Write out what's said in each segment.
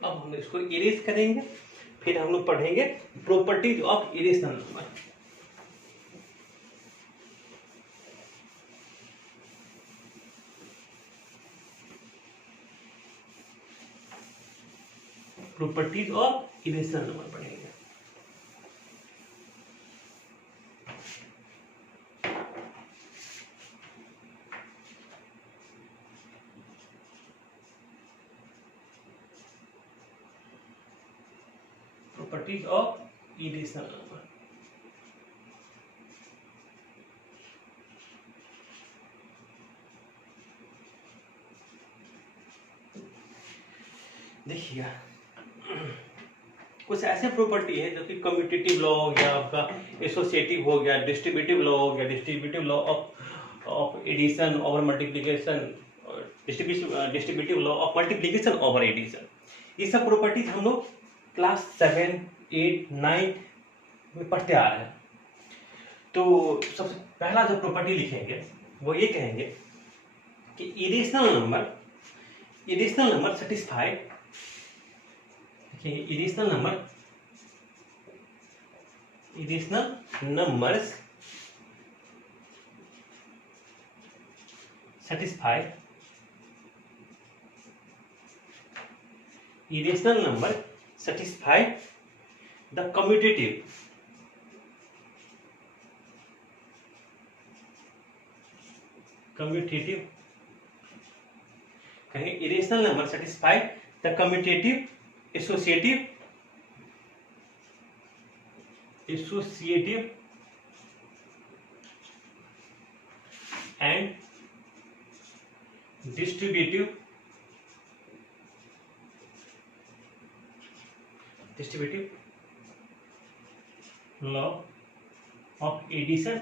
अब हम इसको इरेज करेंगे, फिर हम लोग पढ़ेंगे properties of irrational number. Properties of irrational number पढ़ेंगे। Properties of irrational number. देखिए कुछ ऐसे प्रॉपर्टी है जो कि कम्यूटेटिव लॉ हो गया, आपका एसोसिएटिव हो गया, डिस्ट्रीब्यूटिव लॉ हो गया, distributive law of addition over multiplication, distributive law of multiplication over addition. ये सब प्रॉपर्टीज हम लोग क्लास 7, 8, 9 में पढ़ते आ रहे हैं। तो सबसे पहला जो प्रॉपर्टी लिखेंगे वो ये कहेंगे कि irrational number satisfy, irrational numbers satisfy irrational number satisfy the commutative कहेंगे irrational number satisfy the commutative associative and distributive law of addition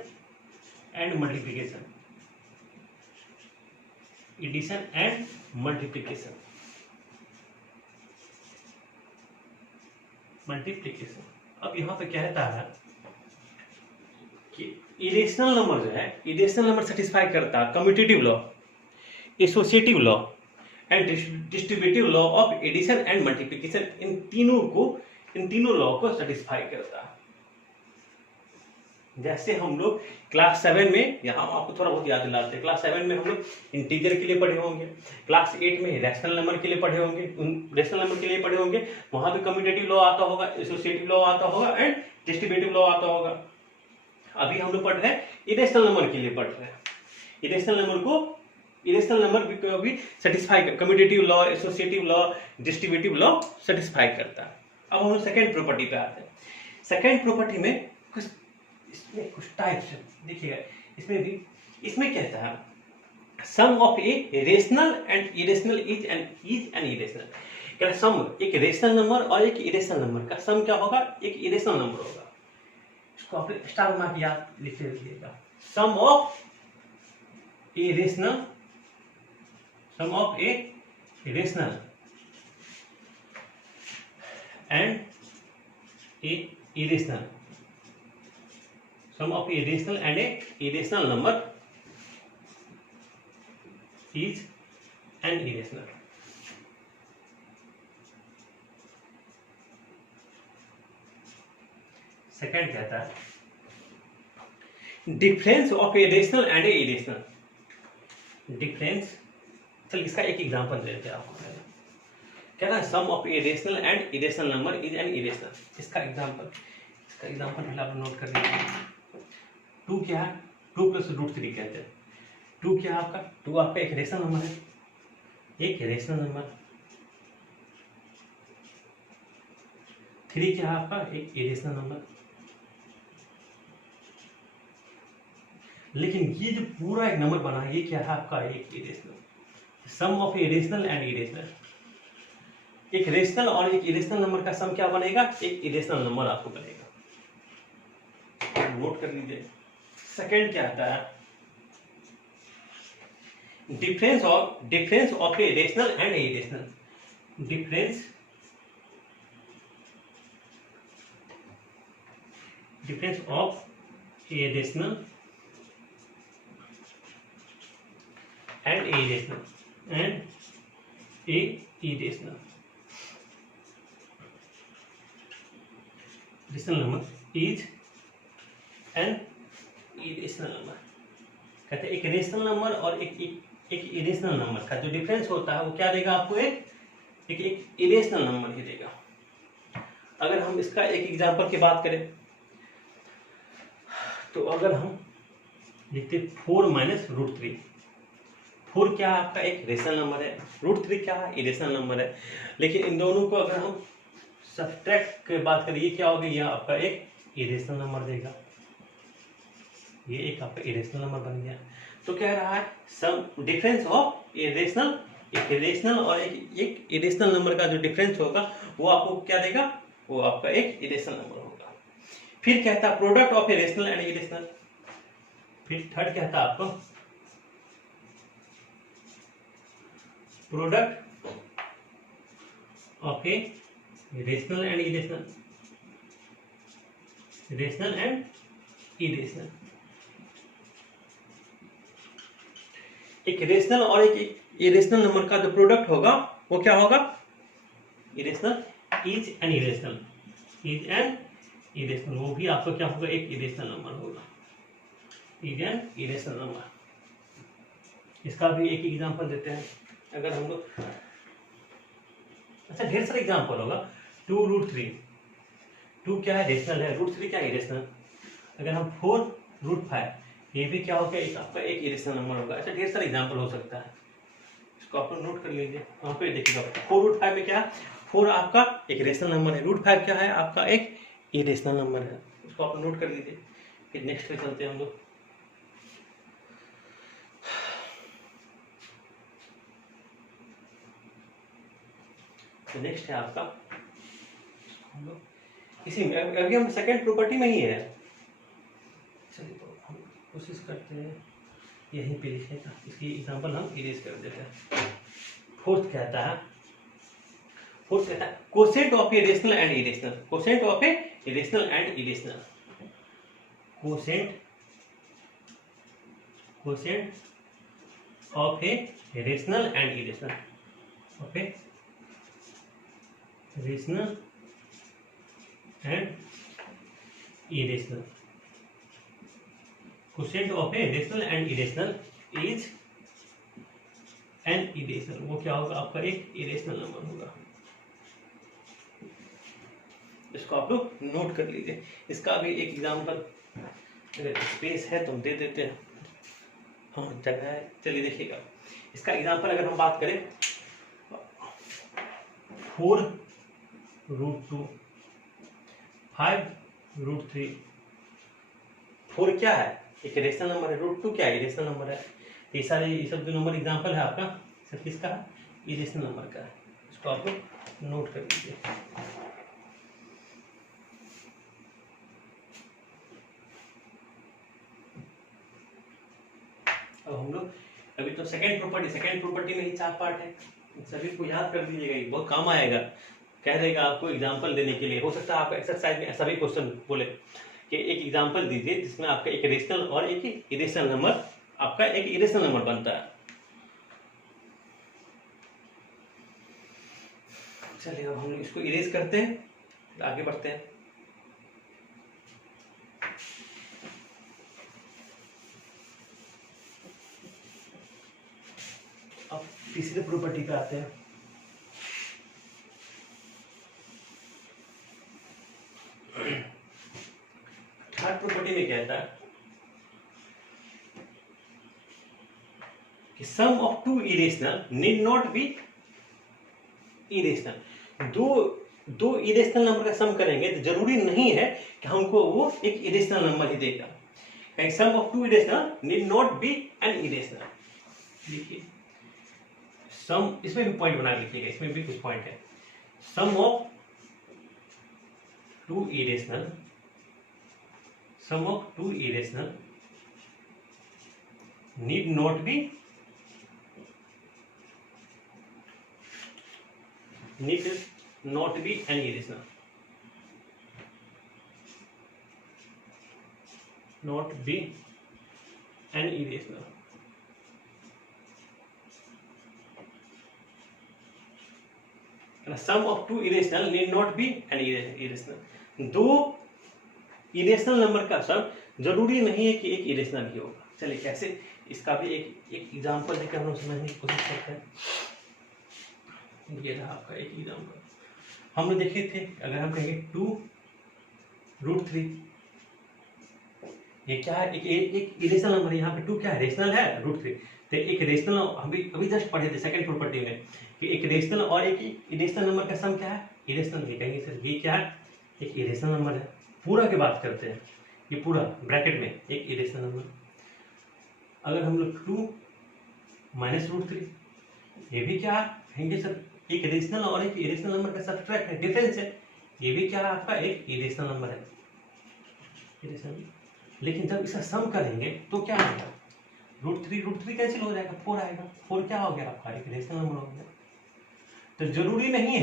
and multiplication, अब यहां पे कहता है कि इरेशनल नंबर जो है, इरेशनल नंबर सेटिस्फाई करता है commutative law, associative law and distributive law of addition and multiplication, इन तीनों लॉ को सेटिस्फाई करता है। जैसे हम लोग क्लास 7 में, यहाँ आपको थोड़ा बहुत याद दिलाते हैं, क्लास 7 में हम लोग इंटीजर के लिए पढ़े होंगे, क्लास 8 में रैशनल नंबर के लिए पढ़े होंगे, वहां पे कम्यूटेटिव लॉ आता होगा, एसोसिएटिव लॉ आता होगा एंड डिस्ट्रीब्यूटिव लॉ आता होगा। अभी हम लोग पढ़ रहे हैं इरेशनल नंबर के लिए पढ़ रहे हैं। इरेशनल नंबर को भी सेटिस्फाई कर, commutative law, associative law, distributive law satisfy करता है। अब हम लोग सेकेंड प्रॉपर्टी पे आते हैं। सेकेंड प्रॉपर्टी में कुछ टाइप्स है, देखिएगा इसमें कहता है sum of a rational and irrational is an irrational. क्या सम, एक रेशनल नंबर और एक इरेशनल नंबर का सम क्या होगा, एक इरेशनल नंबर होगा। इसको आप स्टार मार्क याद लिख लीजिएगा। Sum of a rational and a irrational, sum of a rational and a irrational number is an irrational। Second कहता है difference of a rational and a irrational. Difference, चल इसका एक एग्जांपल देते हैं आपको। क्या है, sum of a rational and irrational number is an irrational. इसका एग्जांपल पहले आप नोट कर लीजिए। 2 क्या है, 2 + √3 कहते हैं। 2 क्या है आपका, 2 आपका एक रेशनल नंबर है, एक रेशनल नंबर। 3 क्या है आपका, एक इरेशनल नंबर। लेकिन ये जो पूरा एक नंबर बना, ये क्या है आपका, एक irrational. Sum of a rational and irrational, एक रेशनल और एक इरेशनल नंबर का सम क्या बनेगा, एक इरेशनल नंबर आपको बनेगा। नोट कर लीजिए। सेकंड क्या आता है, difference of a rational and a irrational. Difference of a rational and a irrational rational number is an irrational number. कहते हैं एक रेशनल नंबर और एक इरेशनल नंबर का जो डिफरेंस होता है वो क्या देगा आपको, एक इरेशनल नंबर ही देगा। अगर हम इसका एक एग्जांपल की बात करें तो अगर हम लिखते 4 माइनस रूट थ्री, 4 क्या आपका एक रेशनल नंबर है, रूट थ्री क्या है, इरेशनल नंबर है। लेकिन इन दोनों को अगर हम सब्ट्रैक्ट की बात करें, ये क्या होगा, ये आपका एक इरेशनल नंबर देगा, ये एक आपका इरेशनल नंबर बन गया। तो कह रहा है सम डिफरेंस ऑफ इरेशनल, एक इरेशनल और एक इरेशनल नंबर का जो डिफरेंस होगा वो आपको क्या देगा, वो आपका एक इरेशनल नंबर होगा। फिर कहता है product of a rational and irrational. फिर थर्ड कहता है आपको product of a rational and irrational, rational and irrational. एक रेशनल और एक इरेशनल नंबर का जो प्रोडक्ट होगा वो क्या होगा, irrational is an irrational, is an irrational, वो भी आपका क्या होगा, एक इरेशनल नंबर होगा, इज एन इरेशनल नंबर। इसका भी एक एग्जांपल देते हैं। अगर हम लोग, अच्छा ढेर सारे एग्जांपल होगा। 2 रूट 3, 2 क्या है, रेशनल है, रूट 3 क्या है, इरेशनल। अगर हम 4 रूट 5, ये भी क्या होगा, एक आपका एक इरेशनल नंबर होगा। अच्छा ढेर सारे एग्जांपल हो सकता है, इसको आप लोग नोट कर लीजिए। वहां पे देखिएगा 4 रूट 5 में क्या है, 4 आपका एक रेशनल नंबर है, रूट 5 क्या है आपका एक इरेशनल नंबर है, इसको आप नोट कर लीजिए। फिर नेक्स्ट पे चलते हैं हम लोग। तो नेक्स्ट है आपका, हम लोग इसी में अभी हम सेकंड प्रॉपर्टी में ही है। चलिए तो हम कोशिश करते हैं यहीं पे लिखने का, इसकी एग्जांपल हम इरेज कर देते हैं। फोर्थ कहता है quotient of a rational and irrational, quotient of a rational and irrational, quotient of a rational and irrational, of a rational and irrational, quotient of a rational and irrational is an irrational, वो क्या होगा आपका एक irrational number होगा। इसको आप लोग note कर लीजिए। इसका भी एक एग्जांपल, अगर स्पेस है तो हम दे देते हैं, हाँ जगह है। चलिए देखिएगा इसका एग्जांपल अगर हम बात करें 4 रूट 2, 5 रूट 3, 4 क्या है, एक रेशनल नंबर है, रूट 2 क्या है, इरेशनल नंबर है। ये सारे ये सब जो नंबर एग्जांपल है आपका सब किसका है, इरेशनल नंबर का है। इसको आप लोग नोट कर लीजिए। अब हम लोग अभी तो सेकंड प्रॉपर्टी में ही 4 पार्ट है, सभी को याद कर दीजिएगा, ये बहुत काम आएगा। कह देगा आपको एग्जांपल देने के लिए, हो सकता है आप एक्सरसाइज में सभी क्वेश्चन बोले कि एक एग्जांपल दीजिए जिसमें आपका एक रेशनल और एक इरेशनल नंबर, आपका एक इरेशनल नंबर बनता है। चलिए अब हम इसको इरेज करते हैं, आगे बढ़ते हैं। अब तीसरे प्रॉपर्टी पे आते हैं। थर्ड प्रॉपर्टी में कहता है कि sum of 2 irrational need not be irrational. दो इरेशनल नंबर का सम करेंगे तो जरूरी नहीं है कि हमको वो एक इरेशनल नंबर ही देगा। Sum of 2 irrational need not be an irrational. देखिए सम, इसमें भी पॉइंट बना लिखिएगा, इसमें भी कुछ पॉइंट है। Sum of 2 irrational, sum of 2 irrational need not be an irrational, not be an irrational। sum of 2 irrational need not be an irrational। दो इरेशनल नंबर का सम जरूरी नहीं है कि एक इरेशनल ही होगा। चलिए कैसे, इसका भी एक एग्जांपल देकर हम लोग समझने की कोशिश करते हैं। ये रहा आपका एक एग्जांपल, हम लोग देखे थे, अगर हम कहेंगे 2√3, ये क्या है, एक इरेशनल नंबर है। यहाँ पे 2 क्या है, रेशनल है, √3। तो एक रेशनल, अभी जस्ट पढ़े थे सेकंड प्रॉपर्टी में कि एक रेशनल और एक इरेशनल नंबर का सम क्या है, इरेशनल। ये कहेंगे सर ये क्या है, एक इरेशनल नंबर है। पूरा की बात करते हैं, ये पूरा ब्रैकेट में एक इरेशनल नंबर। अगर हम लोग 2 - √3, ये भी क्या कहेंगे सर, एक रेशनल और एक इरेशनल नंबर का सब्ट्रैक्ट है, डिफरेंस है। ये भी क्या है आपका, एक इरेशनल नंबर है, इरेशनल। लेकिन जब इसका सम करेंगे तो क्या आएगा, √3 कैंसिल हो जाएगा, 4 आएगा। 4 क्या हो गया आपका, एक रेशनल नंबर हो गया। तो जरूरी नहीं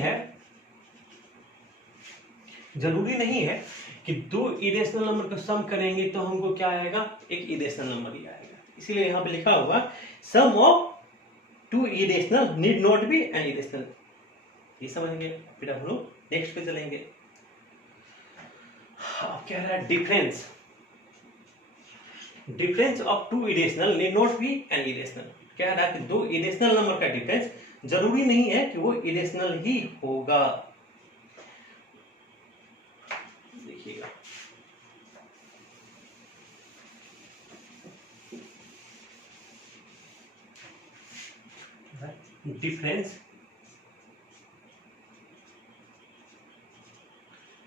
है कि 2 इरेशनल नंबर का सम करेंगे तो हमको क्या आएगा, एक इरेशनल नंबर ही आएगा। इसीलिए यहाँ पे लिखा होगा sum of 2 irrational need not be an irrational. ये समझेंगे, फिर हम लोग नेक्स्ट पे चलेंगे। अब कह रहा है difference of 2 irrational need not be an irrational. कह रहा है कि 2 इरेशनल नंबर का डिफरेंस जरूरी नहीं है कि वो इरेशनल ही होगा। देखिएगा,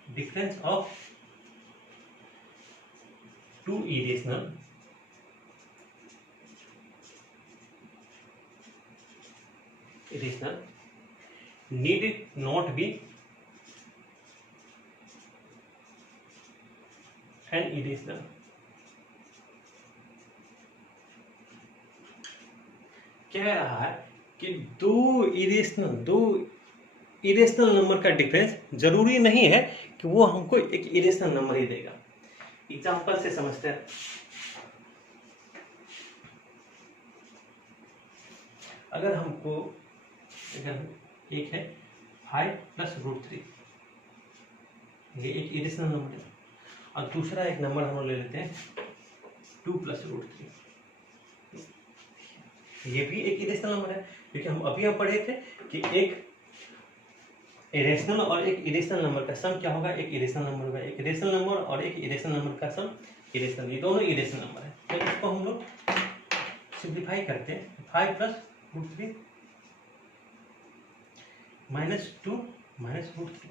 difference of 2 irrational need not be an irrational। कह रहा है कि 2 इरेशनल नंबर का डिफरेंस जरूरी नहीं है कि वो हमको एक इरेशनल नंबर ही देगा। एग्जांपल से समझते हैं। अगर हमको एक है 5 + √3, ये एक इरेशनल नंबर है। और दूसरा एक नंबर हम लोग ले लेते हैं 2 + √3, ये भी एक इरेशनल नंबर है। क्योंकि हम अभी पढ़े थे कि एक इरेशनल और एक इरेशनल नंबर का सम क्या होगा, एक इरेशनल नंबर होगा। एक रेशनल नंबर और एक इरेशनल नंबर का सम इरेशनल, ये दोनों इरेशनल नंबर है। तो इसको हम लोग सिंप्लीफाई करते हैं। 5 + √3 -2 -√3,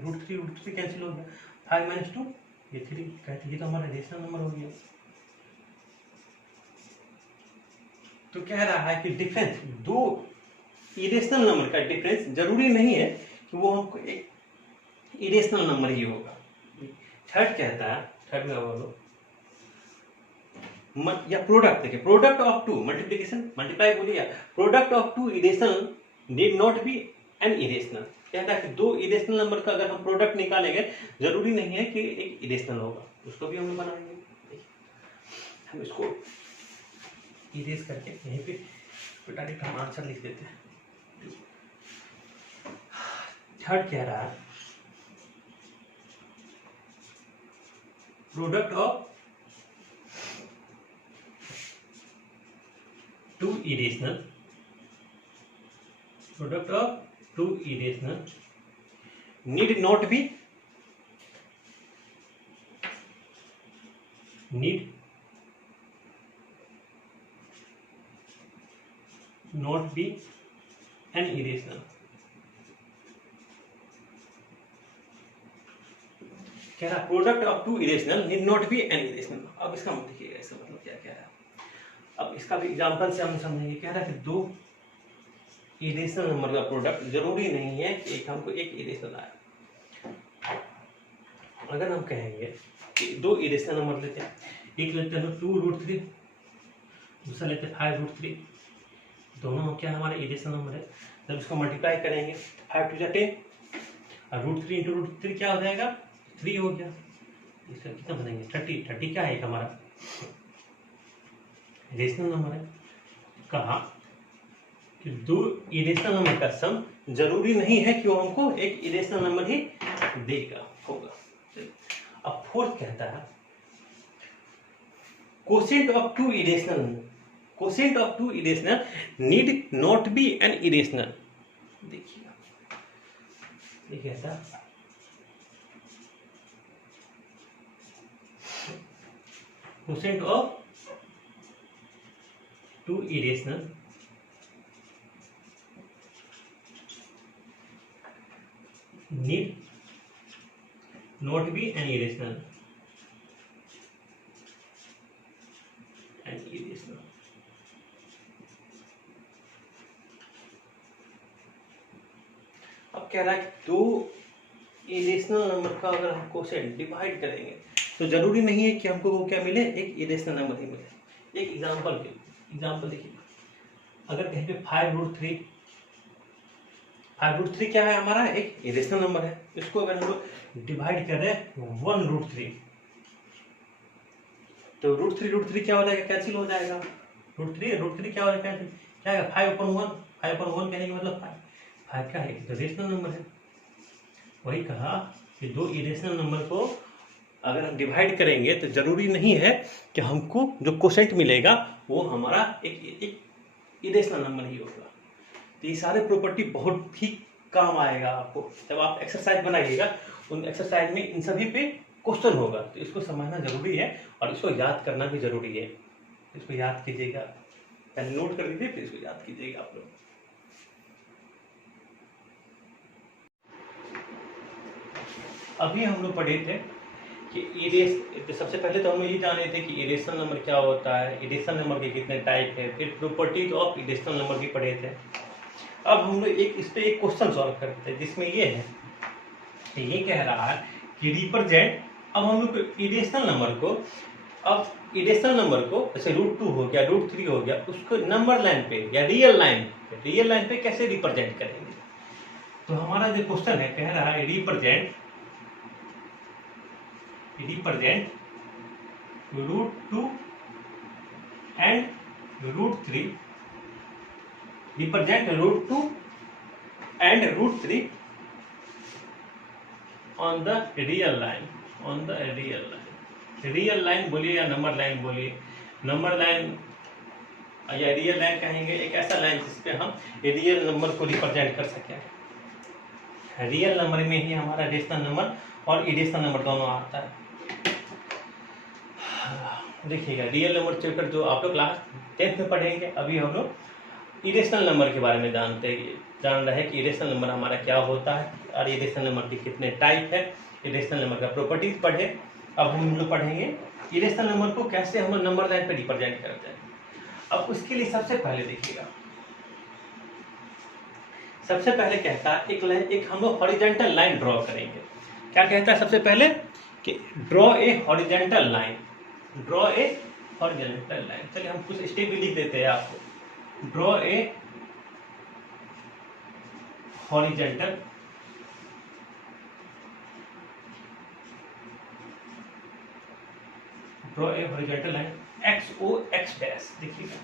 √3 कैंसिल हो गया। 5 - 2 ये 3, कहते ये तो हमारा रेशनल नंबर हो गया। तो कह रहा है कि डिफरेंस 2 इरेशनल नंबर का डिफरेंस जरूरी नहीं है कि वो हमको एक इरेशनल नंबर ही होगा। थर्ड कहता है, थर्ड में बोलो या प्रोडक्ट, देखिए प्रोडक्ट ऑफ 2 मल्टीप्लाई बोलिए, product of 2 irrational need not be an irrational. कहता है कि 2 इरेशनल नंबर का अगर हम प्रोडक्ट निकालेंगे जरूरी नहीं है कि एक इरेशनल होगा। उसको भी हम लोग बनाएंगे। हम इसको इरेज करके यहीं पे डायरेक्ट हम आंसर लिख देते हैं। थर्ड कह रहा है product of 2 irrational need not be an irrational। कह रहा product of 2 irrational need not be an irrational. अब इसका मतलब देखिएगा, इसका मतलब क्या कह रहा है। अब इसका भी एग्जांपल से हम समझेंगे। कह रहा है कि 2 इरेशनल नंबर का प्रोडक्ट जरूरी नहीं है कि हमको एक इरेशनल आए। अगर हम कहेंगे कि 2 इरेशनल नंबर लेते हैं, एक लेते हैं 2√3, दूसरा लेते हैं 5√3, दोनों क्या हमारे इरेशनल नंबर है। जब इसको मल्टीप्लाई करेंगे 5 × 10 और √3 × √3 क्या हो जाएगा, 3 हो गया। इसका कितना बनेंगे 30 क्या है हमारा इरेशनल नंबर है। कहा कि 2 इरेशनल नंबर का सम जरूरी नहीं है कि वो हमको एक इरेशनल नंबर ही देगा होगा। अब फोर्थ कहता है quotient of two irrational need not be an irrational. देखिए ऐसा quotient of two irrational need not be an irrational अब कह रहा है कि दो इरेशनल नंबर का अगर हम कोसेंट डिवाइड करेंगे तो जरूरी नहीं है कि हमको वो क्या मिले, एक इरेशनल नंबर ही मिले। एक एग्जांपल देखिए, अगर कहीं पे 5√3 क्या है हमारा, एक इरेशनल नंबर है। इसको अगर हम लोग डिवाइड कर रहे हैं 1√3 तो √3 क्या हो जाएगा, कैंसिल हो जाएगा। √3 क्या हो जाएगा, कैंसिल क्या आएगा, 5/1 कहने का मतलब 5 क्या है, तो रेशनल नंबर है। वही कहा कि दो इरेशनल नंबर को अगर हम डिवाइड करेंगे तो जरूरी नहीं है कि हमको जो कोसेंट मिलेगा वो हमारा एक इरेशनल नंबर ही होगा। तो ये सारे प्रॉपर्टी बहुत ही काम आएगा आपको जब आप एक्सरसाइज बनाइएगा। उन एक्सरसाइज में इन सभी पे क्वेश्चन होगा, तो इसको समझना जरूरी है और इसको याद करना भी जरूरी है। इसको याद कीजिएगा, पहले नोट कर लीजिए फिर इसको याद कीजिएगा आप लोग। अभी हम लोग पढ़े थे कि सबसे पहले तो हम लोग ये जाने थे कि इरेशनल नंबर क्या होता है, इरेशनल नंबर के कितने टाइप है, फिर प्रॉपर्टीज ऑफ इरेशनल नंबर भी पढ़े थे। अब हम लोग इस पे एक क्वेश्चन सॉल्व करते हैं जिसमें ये है, ये कह रहा है कि रिप्रेजेंट, अब हम लोग इरेशनल नंबर को जैसे √2 हो गया, √3 हो गया, उसको नंबर लाइन पे या रियल लाइन पे कैसे रिप्रेजेंट करेंगे। तो हमारा जो क्वेश्चन है कह रहा है represent √2 and √3, represent √2 and √3 on the real line बोलिए या नंबर लाइन बोलिए, नंबर लाइन या रियल लाइन कहेंगे, एक ऐसा लाइन जिसपे हम रियल नंबर को रिप्रेजेंट कर सकें। रियल नंबर में ही हमारा रेशनल नंबर और इरेशनल नंबर दोनों आता है। देखिएगा रियल नंबर चैप्टर जो आप लोग क्लास 10th में पढ़ेंगे। अभी हम लोग इरेशनल नंबर के बारे में जान रहे हैं कि इरेशनल नंबर हमारा क्या होता है और इरेशनल नंबर के कितने टाइप है, इरेशनल नंबर का प्रॉपर्टीज पढ़े। अब हम लोग पढ़ेंगे इरेशनल नंबर को कैसे हम लोग नंबर लाइन पे रिप्रेजेंट करते हैं। अब उसके लिए सबसे पहले देखिएगा, सबसे पहले कहता है एक हम लोग हॉरिजॉन्टल लाइन ड्रॉ करेंगे। क्या कहता है सबसे पहले कि ड्रॉ ए हॉरिजॉन्टल लाइन। चलिए हम कुछ स्टेप भी लिख देते हैं आपको। Draw a horizontal line x dash. देखिएगा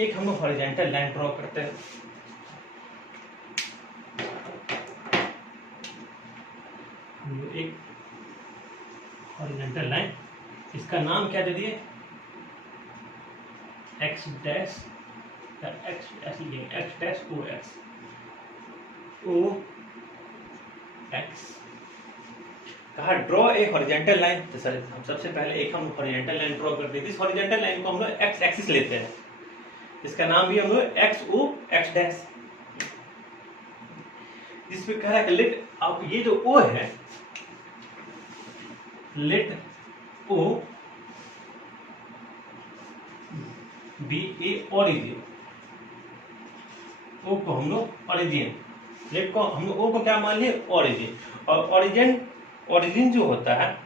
एक हम लोग हॉरिजॉन्टल लाइन ड्रॉ करते हैं। एक हॉरिजॉन्टल लाइन, इसका नाम क्या दे दिए, x डैश OX। कहा ड्रॉ ए हॉरिजॉन्टल लाइन, तो सर हम सबसे पहले एक हम हॉरिजॉन्टल लाइन ड्रॉ करते हैं। इस हॉरिजॉन्टल लाइन को हम लोग x एक्सिस लेते हैं, इसका नाम भी हम लोग x डैश। जिसमें कह रहा है लेट, अब ये जो O है, लेट O बी ए ओरिजिन। O को हम लोग ओरिजिन, लेट को हम लोग O को क्या मान लिए, ओरिजिन। और ओरिजिन जो होता है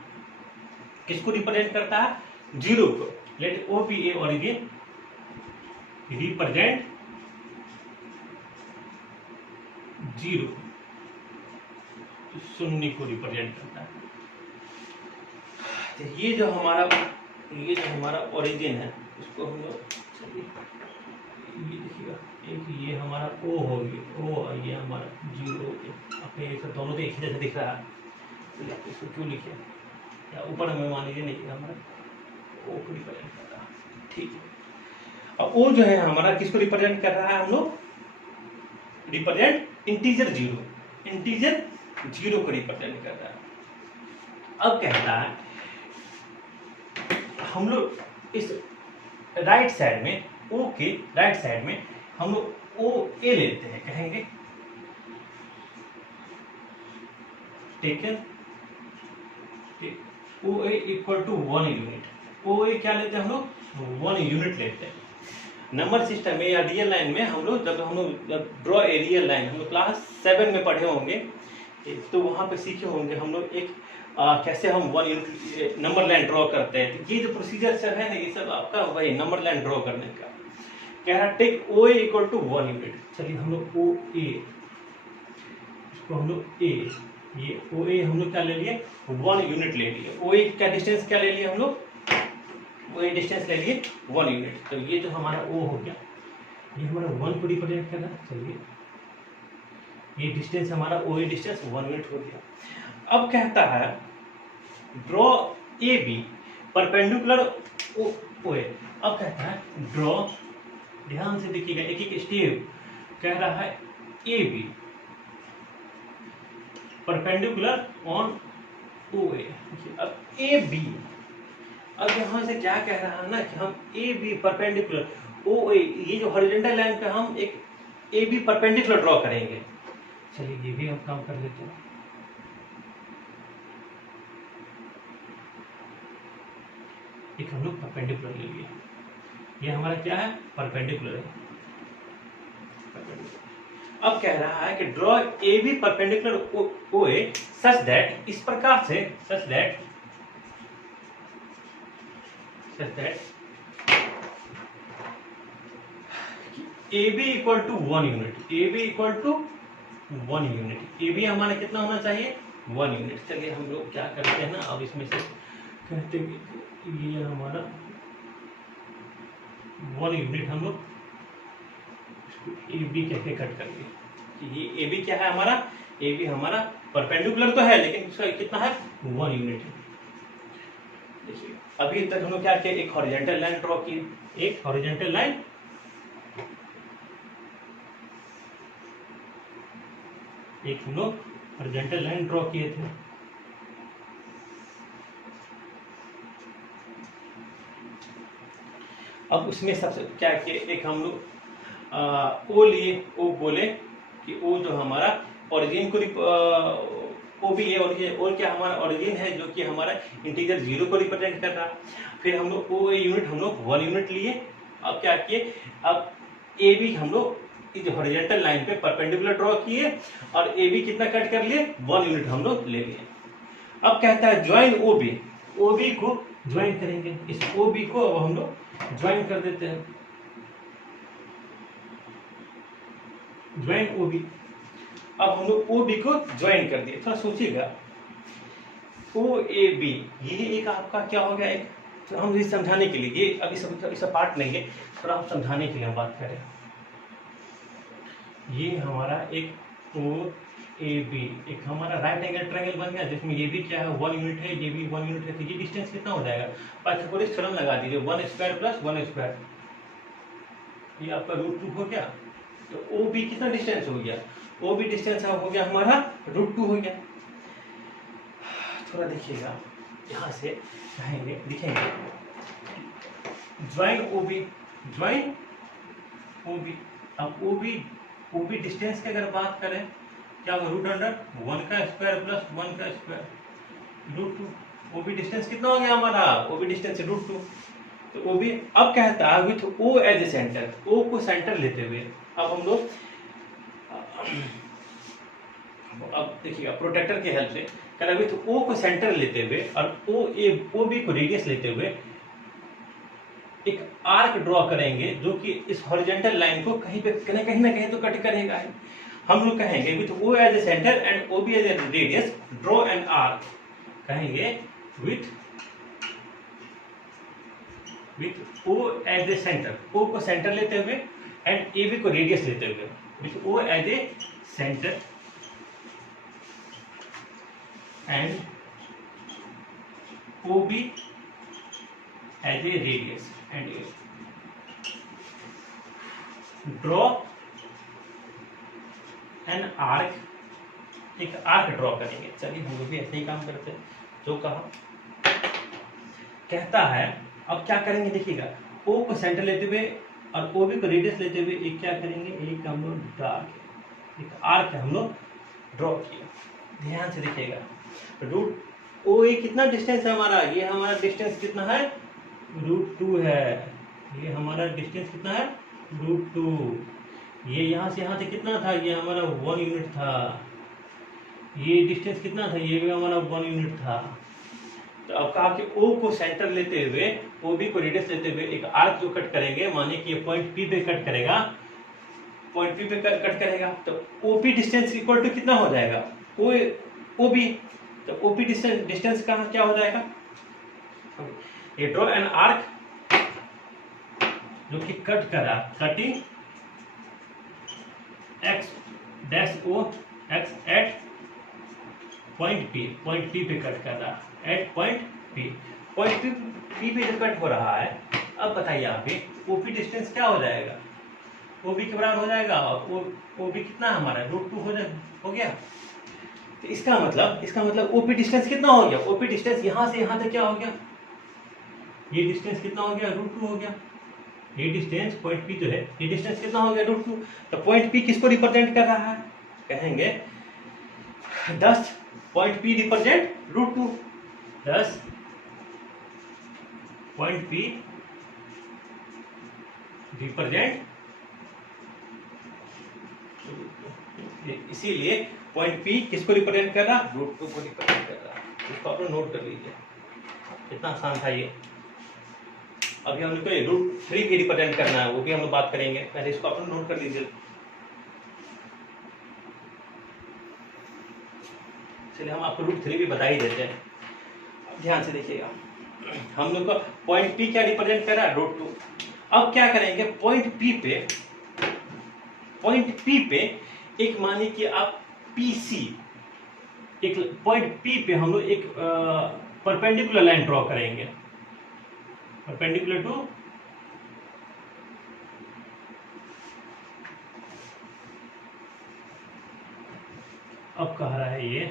किसको रिप्रेजेंट करता है, 0 को। लेट O बी ए ओरिजिन रिप्रेजेंट 0, शून्य को रिप्रेजेंट करता है। तो ये जो हमारा ओरिजिन है उसको हम लोग देखिएगा, एक ये हमारा ओ हो गया, ओ और ये हमारा जीरो हो गया। अपने एक दोनों तो एक ही जैसे दिख रहा है, तो आप इसको क्यों लिखे, या ऊपर हमें मान लीजिए नहीं हमारा ओ को रिप्रेजेंट कर रहा है, ठीक है। अब ओ जो है हमारा किसको रिप्रेजेंट कर रहा है, हम लोग represent integer zero, integer zero को रिप्रेजेंट कर रहा है। अब कहता है हम लोग इस राइट साइड में, ओ के राइट साइड में हम लोग ओ ए लेते हैं, कहेंगे taken O A equal to 1 unit. O A क्या लेते हैं हम लोग, 1 यूनिट लेते हैं। नंबर सिस्टम में या रियल लाइन में हम लोग जब ड्रॉ ए रियल लाइन हम लोग क्लास 7 में पढ़े होंगे, तो वहां पे सीखे होंगे हम लोग एक कैसे हम 1 यूनिट नंबर लाइन ड्रॉ करते हैं। तो ये जो प्रोसीजर सब है ना, ये सब आपका वही नंबर लाइन ड्रॉ करने का। कह रहा take O A equal to 1 unit. चलिए हम लोग ओ ए, इसको हम लोग ए, ये ओ ए हम लोग क्या ले लिए, 1 यूनिट ले लिए। ओ ए का डिस्टेंस क्या ले लिए हम लोग, वो ये डिस्टेंस ले लिए 1 यूनिट। तो ये जो हमारा ओ हो गया, ये हमारा 1 को रिप्रेजेंट कर रहा है। चलिए ये डिस्टेंस हमारा ओ ए डिस्टेंस 1 यूनिट हो गया। अब कहता है draw A B perpendicular O ए। अब कहता है ड्रॉ, ध्यान से देखिएगा एक एक स्टेप, कह रहा है ए बी परपेंडिकुलर ऑन ओ ए। अब ए बी, अब यहां से क्या कह रहा है ना कि हम ए बी परपेंडिकुलर ओ ए, ये जो हॉरिजॉन्टल लाइन पे हम एक ए बी परपेंडिकुलर ड्रॉ करेंगे। चलिए ये भी हम काम कर लेते हैं। एक हम लोग परपेंडिकुलर ले लिए, ये हमारा क्या है, परपेंडिकुलर है। अब कह रहा है कि draw A B perpendicular O A such that, इस प्रकार से such that A B equal to 1 unit, A B equal to 1 unit. A B हमारा कितना होना चाहिए, 1 यूनिट। चलिए हम लोग क्या करते हैं ना, अब इसमें से कहते हैं ये हमारा 1 यूनिट हम लोग ए बी कहते कट करके। ये ए बी क्या है हमारा, ए बी हमारा परपेंडिकुलर तो है लेकिन इसका कितना है, 1 यूनिट। देखिए अभी तक हम लोग क्या किया, एक हॉरिजॉन्टल लाइन ड्रॉ की, एक हॉरिजॉन्टल लाइन, एक हम लोग हॉरिजॉन्टल लाइन ड्रॉ किए थे। अब उसमें सबसे क्या किए, एक हम लोग ओ लिए, ओ बोले कि ओ जो हमारा ओरिजिन को ओ भी है, और क्या हमारा ओरिजिन है जो कि हमारा इंटीजर 0 को रिप्रेजेंट कर रहा है। फिर हम लोग ओ यूनिट हम लोग 1 यूनिट लिए। अब क्या किए, अब ए बी हम लोग इस हॉरिजॉन्टल लाइन पे परपेंडिकुलर ड्रॉ किए और ए बी कितना कट कर लिए, 1 यूनिट हम लोग ले लिए। अब कहता है join O B, O B को ज्वाइन करेंगे, इस ओ बी को अब हम लोग ज्वाइन कर देते हैं, ज्वाइन ओ बी। अब हम लोग ओ बी को ज्वाइन कर दिए। थोड़ा सोचिएगा, ओ ए बी ये एक आपका क्या हो गया, एक तो हम इसे समझाने के लिए, ये अभी इसका पार्ट नहीं है, थोड़ा हम समझाने के लिए हम बात करें। ये हमारा एक ओ ए बी, एक हमारा राइट एंगल ट्रायंगल बन गया जिसमें ये भी क्या है, 1 यूनिट है, ये भी 1 यूनिट है। तो ये डिस्टेंस कितना हो जाएगा, पाइथागोरस थ्योरम लगा दीजिए, 1 स्क्वायर प्लस 1 स्क्वायर, ये आपका √2 हो गया। तो ओ बी कितना डिस्टेंस हो गया, ओ बी डिस्टेंस हो गया हमारा √2 हो गया। थोड़ा देखिएगा यहाँ से कहेंगे, दिखेंगे join O B, join O B. अब ओ बी डिस्टेंस की अगर बात करें क्या होगा, √1 का स्क्वायर प्लस 1 का स्क्वायर √2। ओ बी डिस्टेंस कितना हो गया हमारा, ओ बी डिस्टेंस √2। तो ओ बी अब कहता है with O as a centre, O को सेंटर लेते हुए। अब हम लोग अब देखिएगा प्रोटेक्टर की हेल्प से कह रहा विथ ओ को सेंटर लेते हुए और ओ बी को रेडियस लेते हुए एक आर्क ड्रॉ करेंगे जो कि इस हॉरिजॉन्टल लाइन को कहीं पे कहीं ना कहीं तो कट करेगा। हम लोग कहेंगे with O as a centre and O B as a radius draw an arc. कहेंगे with O as a centre, O को सेंटर लेते हुए एंड ए बी को रेडियस लेते हुए, देखिए O as a centre and O B as a radius and draw an arc, एक arc draw करेंगे। चलिए हम लोग भी ऐसे ही काम करते हैं जो कहा कहता है। अब क्या करेंगे देखिएगा, ओ को सेंटर लेते हुए और ओ बी को रेडियस लेते हुए एक क्या करेंगे, एक हम लोग डार्क एक आर्क हम लोग ड्रॉ किया। ध्यान से देखिएगा, रूट ओ ए कितना डिस्टेंस है हमारा, ये हमारा डिस्टेंस कितना है, √2 है। ये हमारा डिस्टेंस कितना है, √2। ये यहाँ से यहाँ तक कितना था, ये हमारा 1 यूनिट था। ये डिस्टेंस कितना था, ये भी हमारा 1 यूनिट था। तो अब कहा कि ओ को सेंटर लेते हुए ओ बी को रेडियस लेते हुए एक आर्क जो कट करेंगे, माने कि ये पॉइंट पी पे कट करेगा, पॉइंट पी पे कट करेगा, तो ओपी डिस्टेंस इक्वल टू कितना हो जाएगा, ओ बी। तो ओपी डिस्टेंस का क्या हो जाएगा, ये ड्रॉ एन आर्क जो कि कट करा, cutting X dash O X at point P पे कट कर रहा, एट पॉइंट पी पे जो कट हो रहा है। अब बताइए आप ये ओपी डिस्टेंस क्या हो जाएगा, ओबी के बराबर हो जाएगा, और ओबी कितना हमारा √2 हो गया। तो इसका मतलब ओपी डिस्टेंस कितना हो गया, ओपी डिस्टेंस यहाँ से यहाँ तक क्या हो गया, ये डिस्टेंस कितना हो गया, √2 हो गया। ये डिस्टेंस पॉइंट पी जो है, ये डिस्टेंस कितना हो गया, √2। तो पॉइंट पी किसको रिप्रेजेंट कर रहा है, कहेंगे 10 point P represent √2, 10 point P represent, इसीलिए पॉइंट पी किसको रिप्रेजेंट कर रहा, √2 को रिप्रेजेंट कर रहा। इसको आप लोग नोट कर लीजिए, कितना आसान था ये। अभी हम लोग को √3 भी रिप्रेजेंट करना है, वो भी हम लोग बात करेंगे, पहले इसको आप लोग नोट कर लीजिए। चलिए हम आपको √3 भी बता ही देते हैं। अब ध्यान से देखिएगा, हम लोग को पॉइंट पी क्या रिप्रेजेंट कर रहा है, √2। अब क्या करेंगे, पॉइंट पी पे एक मानिए कि आप PC, एक पॉइंट P पे हम लोग एक परपेंडिकुलर लाइन ड्रॉ करेंगे, परपेंडिकुलर टू अब कह रहा है ये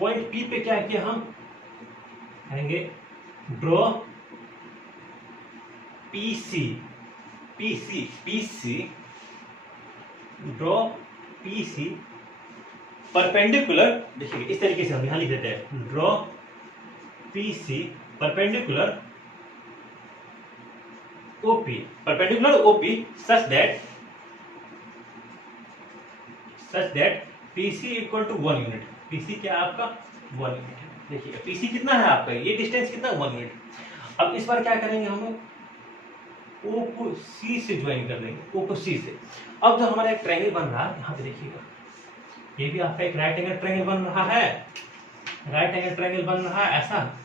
पॉइंट P पे क्या किया, हम कहेंगे draw PC draw PC perpendicular, देखिए इस तरीके से हम यहां लिख देते हैं, draw PC perpendicular OP such that PC equal to 1 unit. PC क्या आपका 1 यूनिट है। देखिए PC कितना है आपका, ये डिस्टेंस कितना 1 यूनिट। अब इस बार क्या करेंगे, हम लोग O को C से ज्वाइन कर देंगे, O को C से। अब जो हमारा एक ट्रायंगल बन रहा है, यहाँ पे देखिएगा, ये भी आपका एक राइट एंगल ट्रायंगल बन रहा है, राइट एंगल ट्रायंगल बन रहा है ऐसा,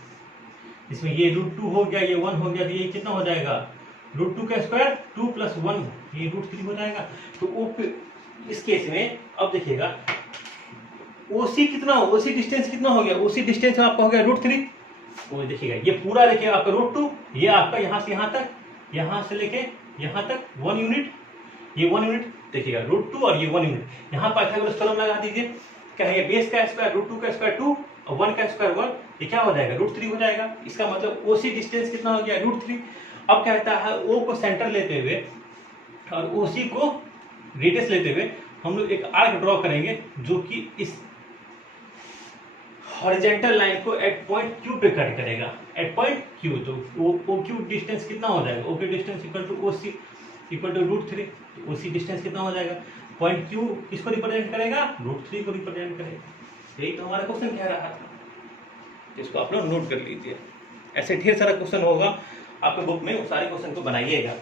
इसमें ये √2 हो गया, ये 1 हो गया, तो ये कितना हो जाएगा, √2 का स्क्वायर 2 + 1, ये √3 हो जाएगा। तो O इस केस में अब देखिएगा OC कितना हो, OC डिस्टेंस कितना हो गया, OC डिस्टेंस आपका हो गया √3। वो देखिएगा ये पूरा देखिए आपका √2, ये आपका यहाँ से यहाँ तक, यहाँ से लेके यहाँ तक 1 यूनिट, ये 1 यूनिट देखिएगा √2 और ये 1 यूनिट। यहाँ पाइथागोरस थ्योरम लगा दीजिए, कहेंगे बेस का स्क्वायर √2 का स्क्वायर 2 और 1 का स्क्वायर 1, ये क्या हो जाएगा, √3 हो जाएगा। इसका मतलब OC डिस्टेंस कितना हो गया, √3। अब कहता है O को सेंटर लेते हुए और OC को रेडियस लेते हुए हम लोग एक आर्क ड्रॉ करेंगे जो कि इस हॉरिजॉन्टल लाइन को एट पॉइंट Q पे कट करेगा, एट पॉइंट Q। तो OQ डिस्टेंस कितना हो जाएगा, OQ distance equal to OC equal to √3। OC distance कितना हो जाएगा, पॉइंट Q किसको रिप्रेजेंट करेगा, √3 को रिप्रेजेंट करेगा। यही तो हमारा क्वेश्चन कह रहा था, इसको आप लोग नोट कर लीजिए। ऐसे ढेर सारा क्वेश्चन होगा आपके बुक में, सारे क्वेश्चन को बनाइएगा।